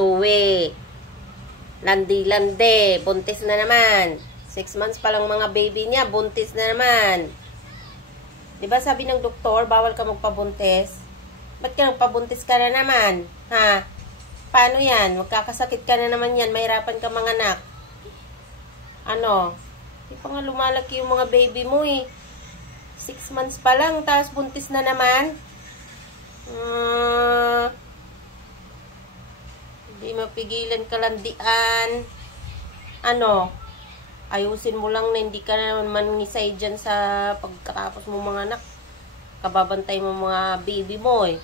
Uwi. Landi-landi. Buntis na naman. 6 months pa lang mga baby niya. Buntis na naman. Diba sabi ng doktor, bawal ka magpabuntis? Ba't ka nagpabuntis ka na naman? Ha? Paano yan? Magkakasakit ka na naman yan. Mahirapan ka mga anak. Ano? Di pa nga lumalaki yung mga baby mo eh. 6 months pa lang, tapos buntis na naman. Hindi mapigilan kalandian. Ano? Ayusin mo lang na hindi ka naman manisay dyan sa pagkatapos mo mga anak. Kababantay mo mga baby mo eh.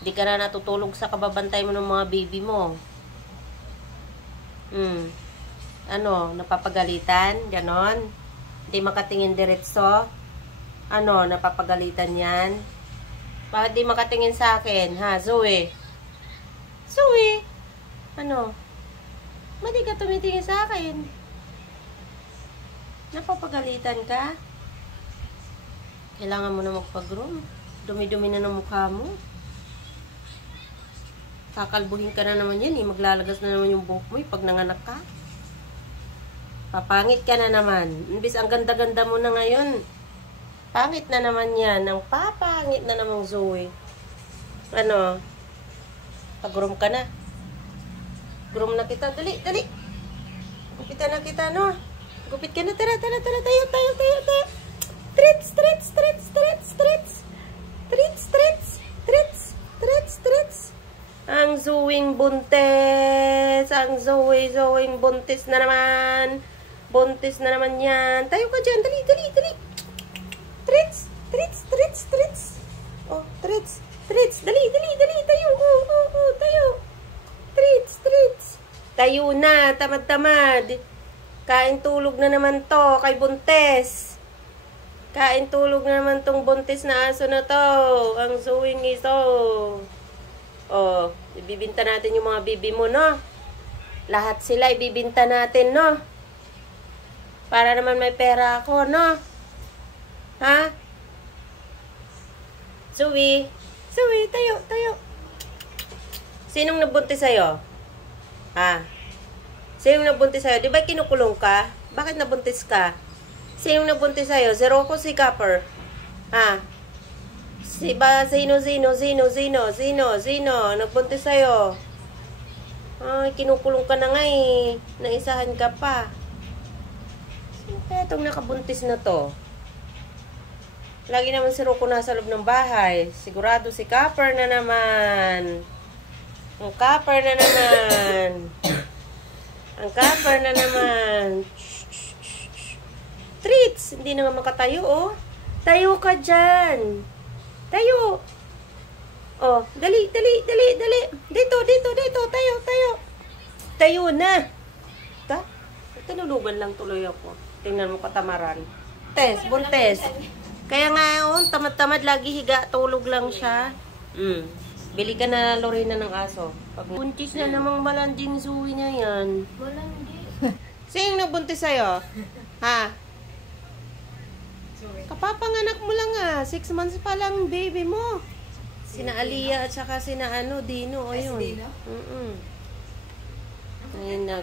Hindi ka na natutulog sa kababantay mo ng mga baby mo. Ano? Napapagalitan? Ganon? Hindi makatingin diretso? Ano? Napapagalitan yan? Bakit di makatingin sa akin? Ha? Zoe? Zoe? Ano? Ba't di ka tumitingin sa akin? Napapagalitan ka? Kailangan mo na magpag-groom. Dumi-dumi na ng mukha mo. Kakalbuhin ka na naman yan eh. Maglalagas na naman yung buhok mo eh pag nanganak ka. Papangit ka na naman. Imbis ang ganda-ganda mo na ngayon. Pangit na naman yan. Ang papangit na namang Zoe. Ano? Pag-groom ka na. Groom na kita. Dali, dali. Gupitan na kita, no? Gupit ka na. Tara, tara, tara. Tayo, tayo, tayo, tayo. Treats, treats, treats, treats, treats. Treats, treats, treats, treats, treats. Ang Zoeng buntis. Ang Zoeng buntis na naman. Buntis na naman yan. Tayo ka dyan. Dali, dali, dali. Treats, treats, treats, treats. Oh, treats, treats. Dali, dali, dali. Tayo. Tayo. Treats, treats. Tayo na. Tamad-tamad. Kain tulog na naman to. Kay buntis. Kain tulog na naman tong buntis na aso na to. Ang Zoeng ito. Oh, ibibinta natin yung mga bibi mo, no? Lahat sila ibibinta natin, no? Para naman may pera ako, no? Ha? Zoe? Zoe, tayo, tayo. Sinong nabuntis sa'yo? Ha? Sinong nabuntis sa'yo? Di ba kinukulong ka? Bakit nabuntis ka? Sinong nabuntis sa'yo? Si Rocco, si Copper? Ha? Sino? Nagbuntis sa'yo? Ay, kinukulong ka na nga eh. Naisahan ka pa. Sino kaya itong nakabuntis na to? Lagi naman si Rocco nasa loob ng bahay. Sigurado si Copper na naman. Ang Copper na naman. Ang Copper na naman. Treats! Hindi na nga makatayo, oh. Tayo ka dyan. Tayo. Oh, dali, dali, dali, dali. Dito, dito, dito. Tayo, tayo. Tayo na. Ta? Tinulugan lang tuloy ako. Tingnan mo katamaran. Tess, buntes. Kaya nga, oh, tamad-tamad lagi higa. Tulog lang siya. Bili ka na Lorena ng aso. Pag buntis na namang malanding Zoe na yan. Malanding. Sino nagbuntis sa'yo? Ha? Kapapanganak mo lang ah. 6 months pa lang baby mo. Sina Aliyah at saka sina Dino. O yun. Dino? Ayun na.